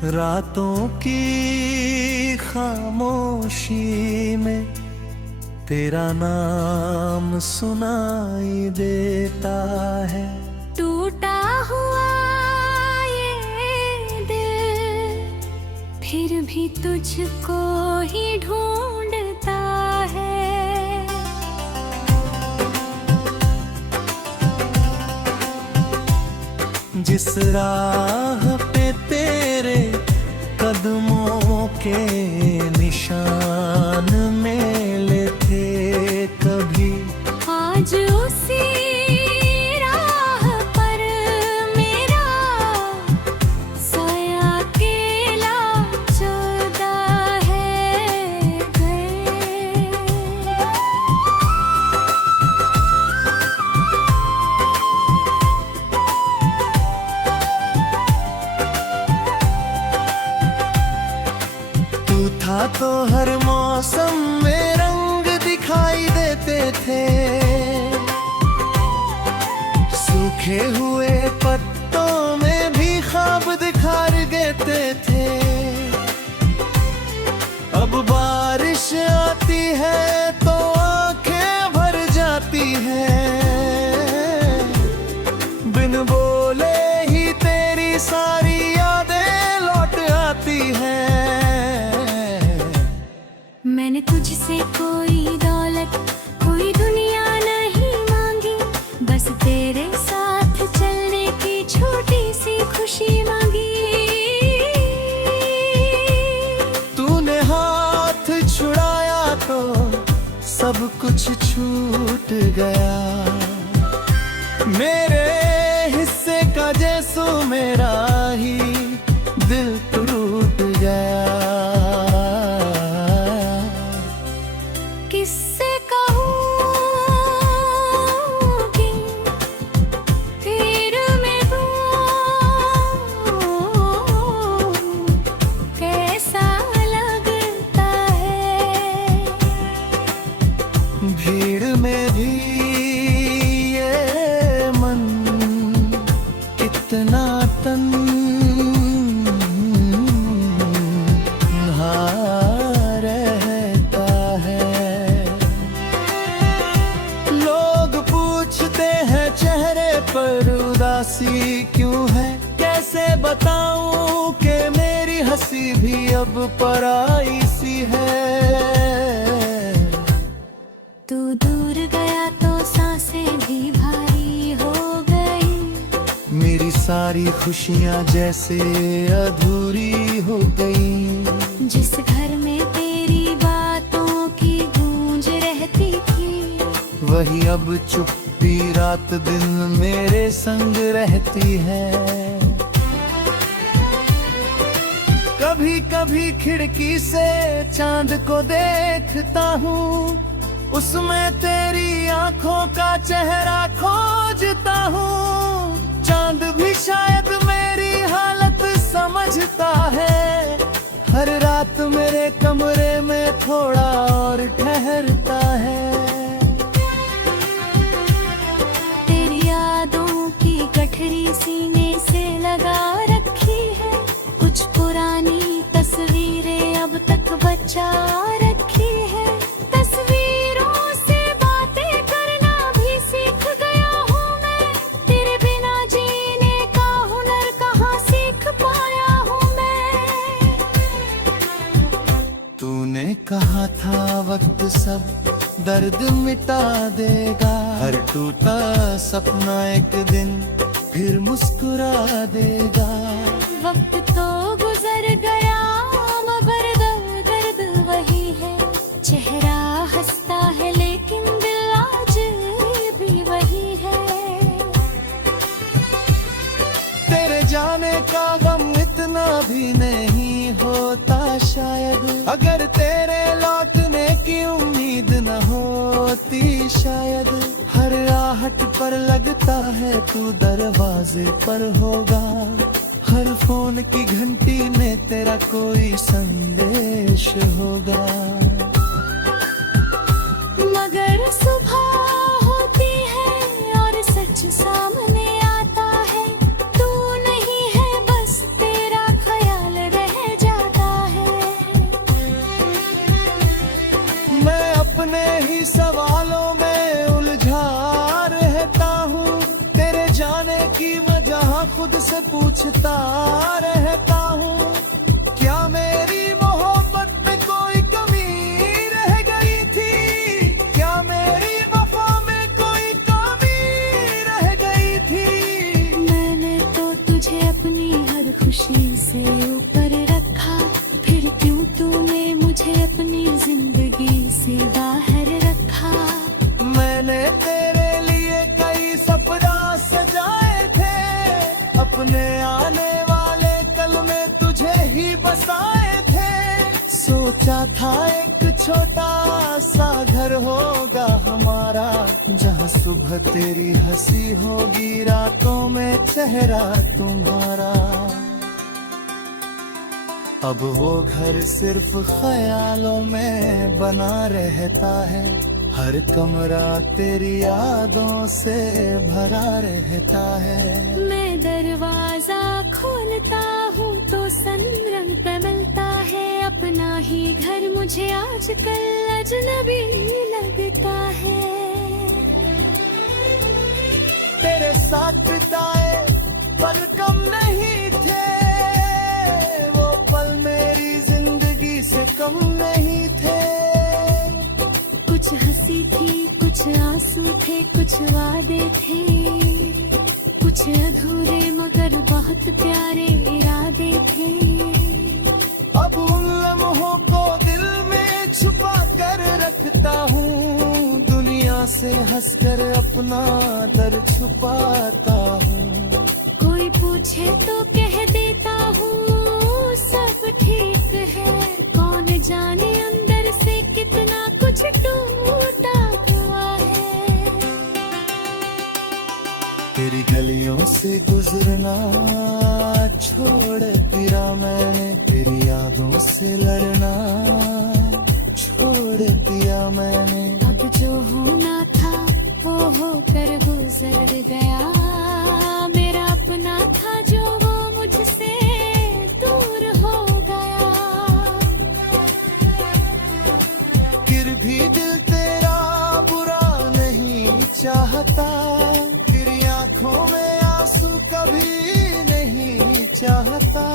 रातों की खामोशी में तेरा नाम सुनाई देता है। टूटा हुआ ये दिल फिर भी तुझको ही ढूंढता है। जिस राह पे तेरे कदमों के निशान मेले थे कभी, आज उसी राह पर मेरा साया अकेला चलता है गए। तू था तो हर मौसम में रंग दिखाई देते थे, सूखे हुए पत्तों में भी ख्वाब दिखार देते थे। अब बारिश आती है तो आंखें भर जाती हैं, बिन बोले ही तेरी सारी यादें लौट आती हैं। मैंने तुझसे कोई दौलत कोई दुनिया नहीं मांगी, बस तेरे साथ चलने की छोटी सी खुशी मांगी। तूने हाथ छुड़ाया तो सब कुछ छूट गया, मेरे हिस्से का जैसो मेरा ही दिल टूट गया। किससे कहूँ कि फिर मैं कैसा लगता है। भीड़ में भी ये मन कितना तन्हा रहता है। लोग पूछते हैं चेहरे पर उदासी क्यों है, कैसे बताऊं कि मेरी हंसी भी अब पराई सी है। तू दूर गया तो सांसें भी भारी हो गई, मेरी सारी खुशियाँ जैसे अधूरी हो गई। जिस घर में तेरी बातों की गूंज रहती थी, वही अब चुप्पी रात दिन मेरे संग रहती है। कभी कभी खिड़की से चांद को देखता हूँ, उसमें तेरी आंखों का चेहरा खोजता हूँ। चांद भी शायद मेरी हालत समझता है, हर रात मेरे कमरे में थोड़ा और ठहरता है। तेरी यादों की गठरी सीने से लगा रखी है, कुछ पुरानी तस्वीरें अब तक बचा रखी है। तस्वीरों से बातें करना भी सीख गया हूँ मैं, तेरे बिना जीने का हुनर कहाँ सीख पाया हूँ मैं। तूने कहा था वक्त सब दर्द मिटा देगा, हर टूटा सपना एक दिन फिर मुस्कुरा देगा। वक्त तो गुजर गया मगर दर्द वही है, चेहरा हंसता है लेकिन दिल आज भी वही है। तेरे जाने का गम इतना भी नहीं होता शायद, अगर तेरे लौटने की उम्मीद न होती शायद। हर आहट पर लगता है तू दरवाजे पर होगा, हर फोन की घंटी में तेरा कोई संदेश होगा। मगर सुबह होती है और सच सामने आता है, तू नहीं है बस तेरा ख्याल खुद से पूछता रहता हूँ, क्या मेरी मोहब्बत में कोई कमी रह गई थी, क्या मेरी वफा में कोई कमी रह गई थी। मैंने तो तुझे अपनी हर खुशी से ऊपर रखा, फिर क्यों तूने मुझे अपनी जिंदगी से बाहर रखा। मैंने तेरे लिए कई सपना सजाए थे, अपने आने वाले कल में तुझे ही बसाए थे। सोचा था एक छोटा सा घर होगा हमारा, जहाँ सुबह तेरी हंसी होगी, रातों में चेहरा तुम्हारा। अब वो घर सिर्फ ख्यालों में बना रहता है, हर कमरा तेरी यादों से भरा रहता है। मैं दरवाजा खोलता हूँ तो सनरंग पे मिलता है, अपना ही घर मुझे आजकल अजनबी लगता है। तेरे साथ बिताए पल कम नहीं थे, वो पल मेरी जिंदगी से कम नहीं थे। कुछ हंसी थी, कुछ आंसू थे, कुछ वादे थे, कुछ अधूरे मगर बहुत प्यारे इरादे थे। अब उन लम्हों को दिल में छुपा कर रखता हूँ, दुनिया से हंसकर अपना दर्द छुपाता हूँ। कोई पूछे तो कह देता हूँ सब ठीक है, कौन जाने अंदर से कितना कुछ टूटा हुआ है। तेरी गलियों से गुजरना छोड़ दिया मैंने, तेरी यादों से लड़ना छोड़ दिया मैंने। अब जो होना था वो होकर गुजर गया, मेरा अपना था जो वो मुझसे दूर हो गया। फिर भी दिल तेरा बुरा नहीं चाहता, तेरी आंखों में आंसू कभी नहीं चाहता।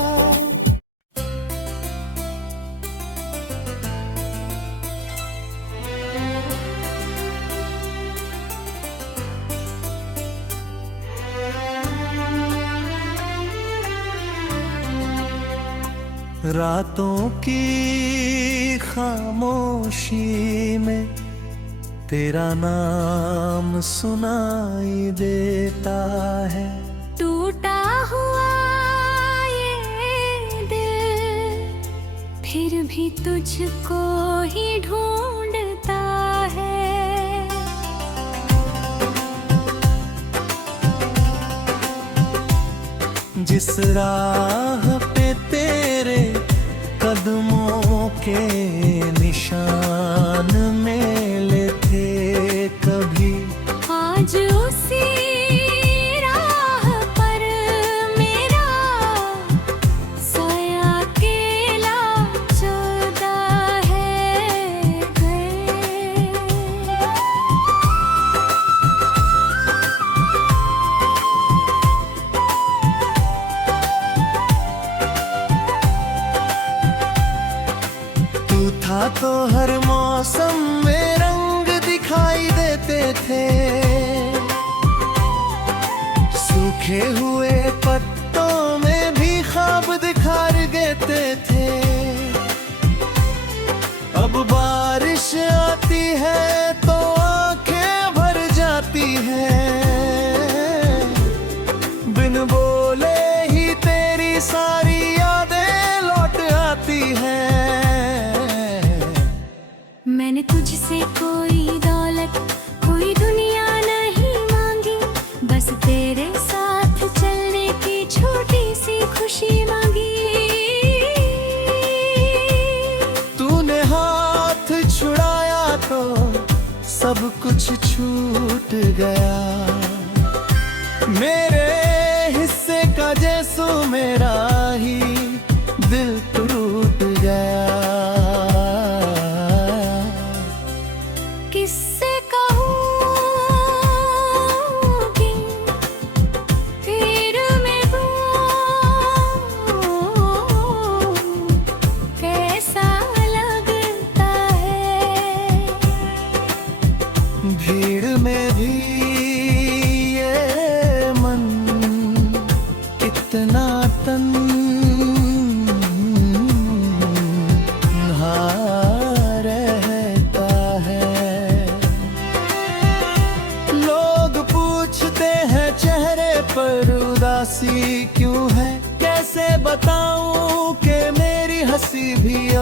रातों की खामोशी में तेरा नाम सुनाई देता है। टूटा हुआ ये दिल फिर भी तुझको ही ढूंढता है। जिस राह पे तेरे कदमों के निशान मेले थे कभी, आज उसी राह पर मेरा साया अकेला चलता है घर। तू था तो हर मौसम में रंग दिखाई देते थे, सूखे हुए पत्तों में भी ख्वाब दिखाई देते थे। अब बारिश आती है तो आंखें भर जाती हैं, बिन बोले ही तेरी सारी यादें लौट आती हैं। मैंने तुझसे कोई दौलत कोई दुनिया नहीं मांगी, बस तेरे साथ चलने की छोटी सी खुशी मांगी। तूने हाथ छुड़ाया तो सब कुछ छूट गया, मेरे हिस्से का जैसो मेरा ही दिल टूट गया। किससे कहूँ कि फिर मैं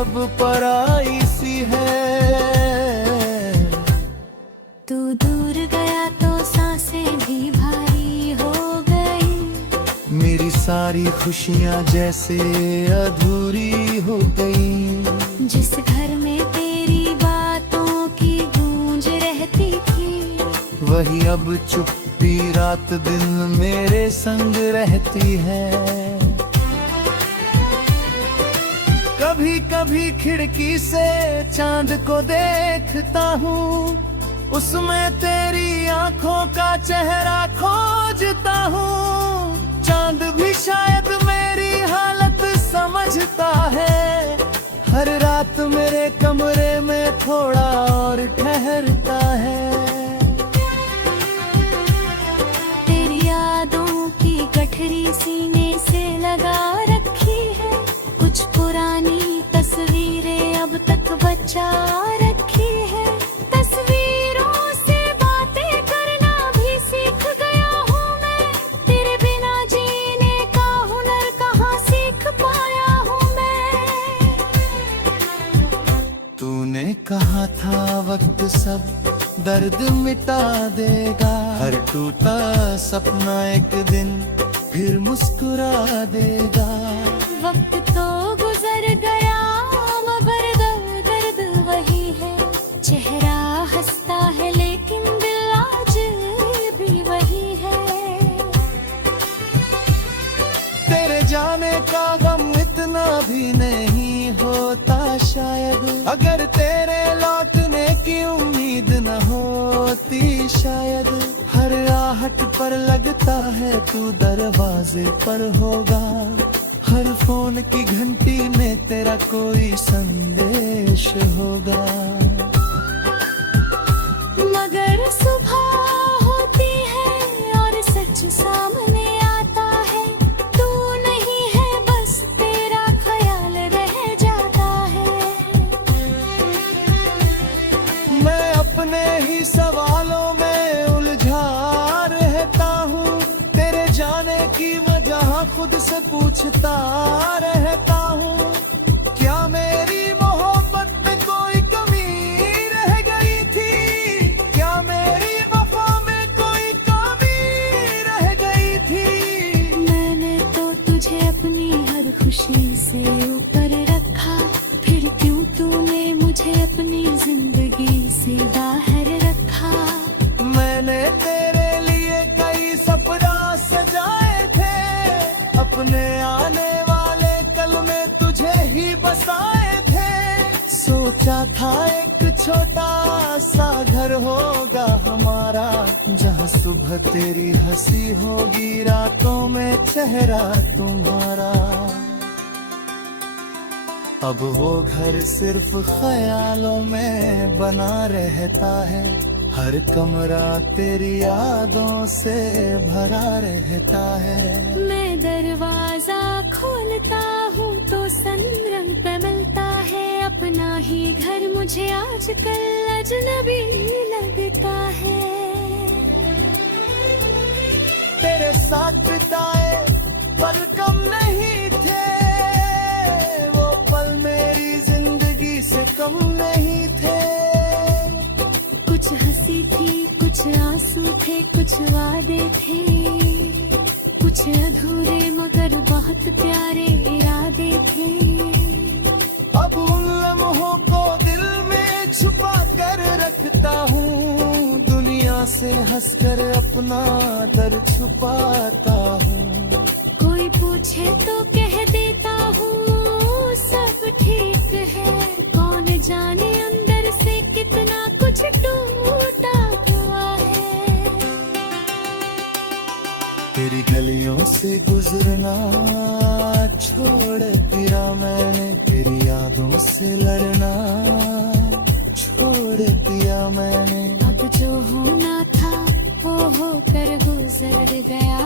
अब पराई सी है। तू दूर गया तो सांसें भी भारी हो गई। मेरी सारी खुशियाँ जैसे अधूरी हो गई। जिस घर में तेरी बातों की गूंज रहती थी, वही अब चुप्पी रात दिन मेरे संग रहती है। कभी कभी खिड़की से चांद को देखता हूँ, उसमें तेरी आंखों का चेहरा खोजता हूँ। चांद भी शायद मेरी हालत समझता है। हर रात मेरे कमरे में थोड़ा और ठहरता है। तेरी यादों की गठरी सीने से लगा रखी है। कुछ पुरानी तस्वीरें अब तक बचा रखी है। तस्वीरों से बातें करना भी सीख गया हूँ मैं। तेरे बिना जीने का हुनर कहाँ सीख पाया हूँ मैं। तूने कहा था वक्त सब दर्द मिटा देगा। हर टूटा सपना एक दिन फिर मुस्कुरा देगा। वक्त तो गुजर गया मगर दर्द वही है। चेहरा हंसता है लेकिन दिल आज भी वही है। तेरे जाने का गम इतना भी नहीं होता शायद, अगर तेरे लौटने की उम्मीद न होती शायद। हर आहट पर लगता है तू दरवाजे पर होगा। हर फोन की घंटी में तेरा कोई संदेश होगा। मगर सुबह होती है और सच सामने आता है। तू नहीं है बस तेरा ख्याल रह जाता है। मैं अपने ही सवालों में उलझा रहता हूँ। तेरे जाने की वजह खुद से पूछता रहता हूँ। क्या मेरी मोहब्बत में कोई कमी रह गई थी? क्या मेरी वफा में कोई कमी रह गई थी? मैंने तो तुझे अपनी हर खुशी से ऊपर रखा। फिर क्यों तूने मुझे अपनी जिंदगी से बाहर रखा। मैंने तेरे लिए कई सपना सजाए थे। अपने आने वाले कल में तुझे ही बसाए थे। सोचा था एक छोटा सा घर होगा हमारा, जहाँ सुबह तेरी हंसी होगी, रातों में चेहरा तुम्हारा। अब वो घर सिर्फ ख्यालों में बना रहता है। हर कमरा तेरी यादों से भरा रहता है। मैं दरवाजा खोलता हूँ तो संरंग पे मिलता है। अपना ही घर मुझे आजकल अजनबी लगता है। तेरे साथ बिताए पल कम नहीं थे। वो पल मेरी जिंदगी से कम नहीं थे। कुछ हंसी थी, कुछ आंसू थे, कुछ वादे थे, कुछ अधूरे मगर बहुत प्यारे इरादे थे। अब उन लम्हों को दिल में छुपा कर रखता हूँ। दुनिया से हंसकर अपना दर्द छुपाता हूँ। कोई पूछे तो कह देता हूँ सब ठीक है। कौन जाने अंदर से कितना कुछ टूटा हुआ है। तेरी गलियों से गुजरना छोड़ दिया मैंने। तेरी यादों से लड़ना छोड़ दिया मैंने। अब जो होना था वो होकर गुजर गया।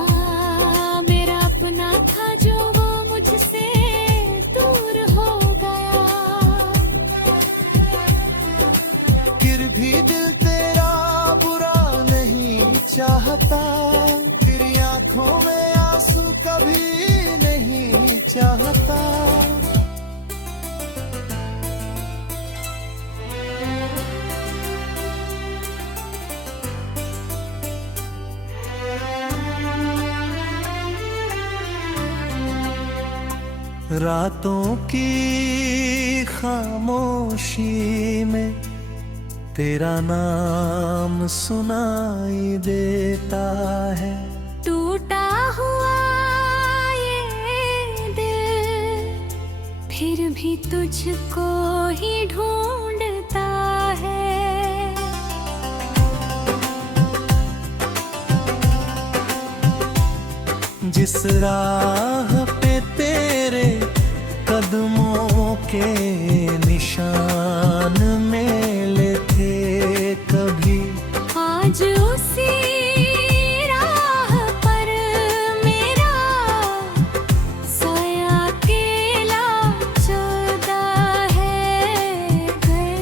मेरा अपना था जो वो मुझसे दूर हो गया। फिर भी दिल तेरा बुरा नहीं चाहता। तेरी आंखों में आंसू कभी नहीं चाहता। रातों की खामोशी में तेरा नाम सुनाई देता है। टूटा हुआ ये दिल फिर भी तुझको ही ढूंढता है। जिस राह पे तेरे कदमों के निशान मेले थे कभी, आज उसी राह पर मेरा साया अकेला चलता है गए।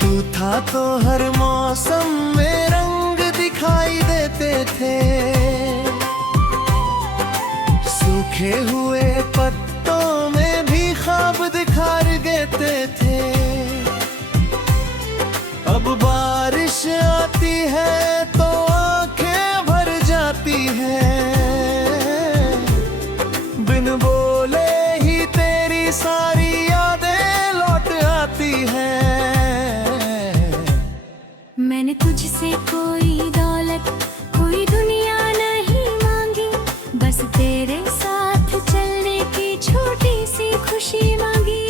तू था तो हर मौसम में रंग दिखाई देते थे, सूखे हुए पत्तों में भी ख्वाब दिखार देते थे। अब बारिश आती है तो आंखें भर जाती हैं, बिन बोले ही तेरी सारी यादें लौट आती हैं। मैंने तुझसे कोई दौलत कोई दुनिया नहीं मांगी, बस तेरे साथ चलने की छोटी सी खुशी मांगी।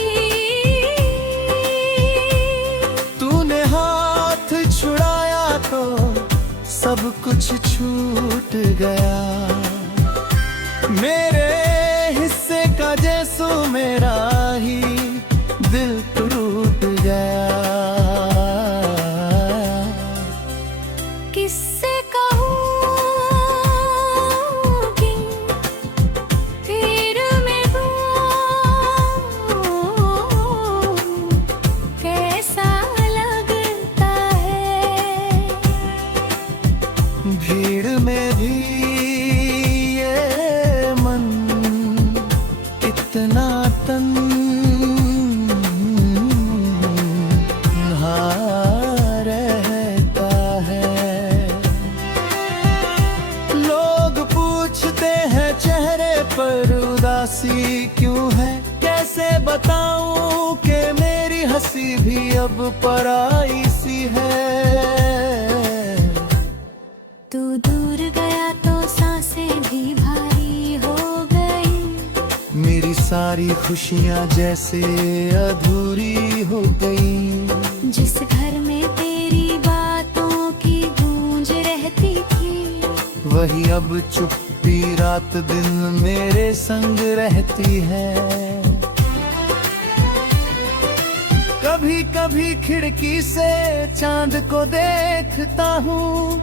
तूने हाथ छुड़ाया तो सब कुछ छूट गया, मेरे हिस्से का जैसो मेरा ही दिल टूट गया। किससे कहूँ कि फिर मैं कैसा लगता है। भीड़ में भी ये मन कितना तन्हा रहता है। लोग पूछते हैं चेहरे पर उदासी क्यों है, कैसे बताऊं कि मेरी हंसी भी अब पराई सी है। तू दूर गया तो सांसें भी भारी हो गई, मेरी सारी खुशियाँ जैसे अधूरी हो गई। जिस घर में तेरी बातों की गूंज रहती थी, वही अब चुप्पी रात दिन मेरे संग रहती है। कभी कभी खिड़की से चांद को देखता हूँ,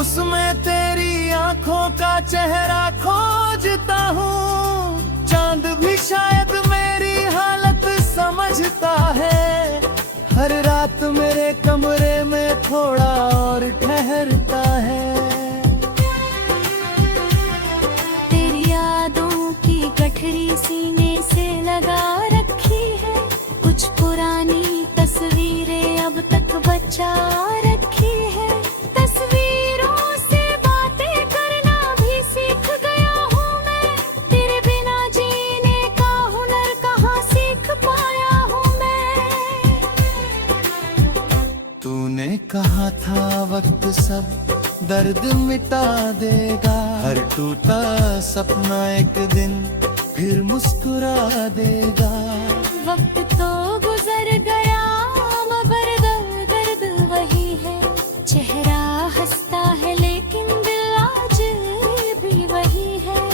उसमें तेरी आंखों का चेहरा खोजता हूँ। चांद भी शायद मेरी हालत समझता है, हर रात मेरे कमरे में थोड़ा और ठहरता है। तेरी यादों की गठरी सीने से लगा रखी है, कुछ पुरानी तस्वीरें अब तक बचा रखी है। तस्वीरों से बातें करना भी सीख गया हूँ मैं, तेरे बिना जीने का हुनर कहाँ सीख पाया हूँ मैं। तूने कहा था वक्त सब दर्द मिटा देगा, हर टूटा सपना एक दिन फिर मुस्कुरा देगा। वक्त तो गुजर गया मगर दर्द वही है, चेहरा हंसता है लेकिन दिल आज भी वही है।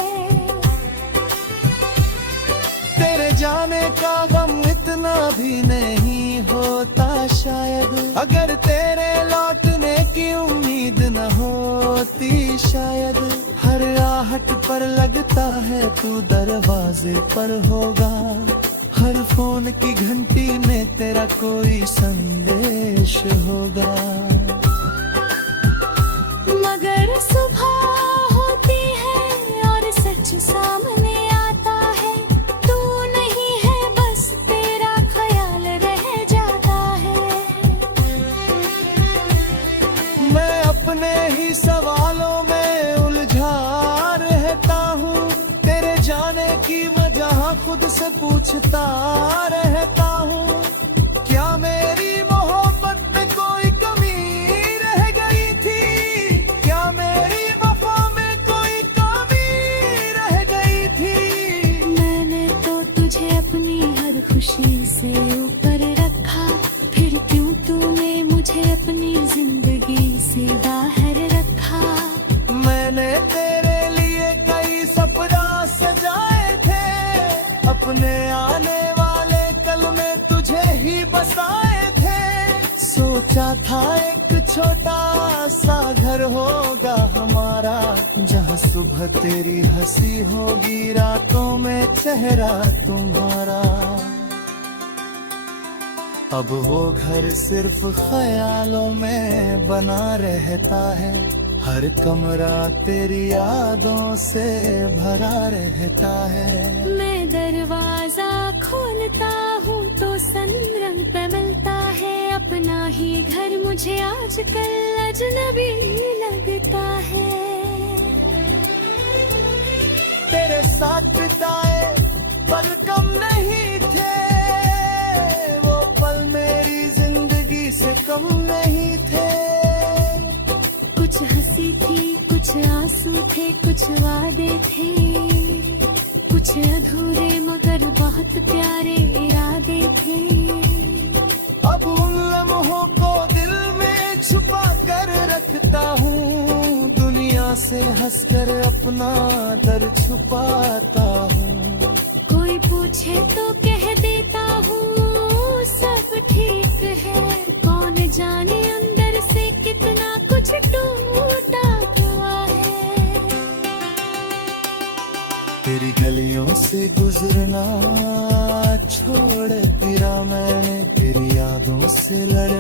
तेरे जाने का गम इतना भी नहीं होता शायद, अगर तेरे लौटने की उम्मीद न होती शायद। हर आहट पर लगता है तू दरवाजे पर होगा, हर फोन की घंटी में तेरा कोई संदेश होगा। मगर सुबह होती है और सच सामने आता है, तू नहीं है बस तेरा ख्याल रह खुद से पूछता रहता हूँ, क्या मेरी मोहब्बत में कोई कमी रह गई थी, क्या मेरी वफा में कोई कमी रह गई थी। मैंने तो तुझे अपनी हर खुशी से ऊपर रखा, फिर क्यों तूने मुझे अपनी जिंदगी से बाहर रखा। मैंने तेरे लिए कई सपना सजाए थे, अपने आने वाले कल में तुझे ही बसाए थे। सोचा था एक छोटा सा घर होगा हमारा, जहाँ सुबह तेरी हंसी होगी, रातों में चेहरा तुम्हारा। अब वो घर सिर्फ ख्यालों में बना रहता है, हर कमरा तेरी यादों से भरा रहता है। मैं दरवाजा खोलता हूँ तो सनरंग पे मिलता है, अपना ही घर मुझे आजकल अजनबी लगता है। तेरे साथ बिताए पल कम नहीं थे, वो पल मेरी जिंदगी से कम नहीं थे। कुछ हंसी थी, कुछ आंसू थे, कुछ वादे थे, कुछ अधूरे मगर बहुत प्यारे इरादे थे। अब उन लम्हों को दिल में छुपा कर रखता हूँ, दुनिया से हंसकर अपना दर्द छुपाता हूँ। कोई पूछे तो कह देता हूँ सब ठीक है, कौन जाने अंदर से कितना कुछ टूटा हुआ है। तेरी गलियों से गुजरना छोड़ दिया मैंने, तेरी यादों से लड़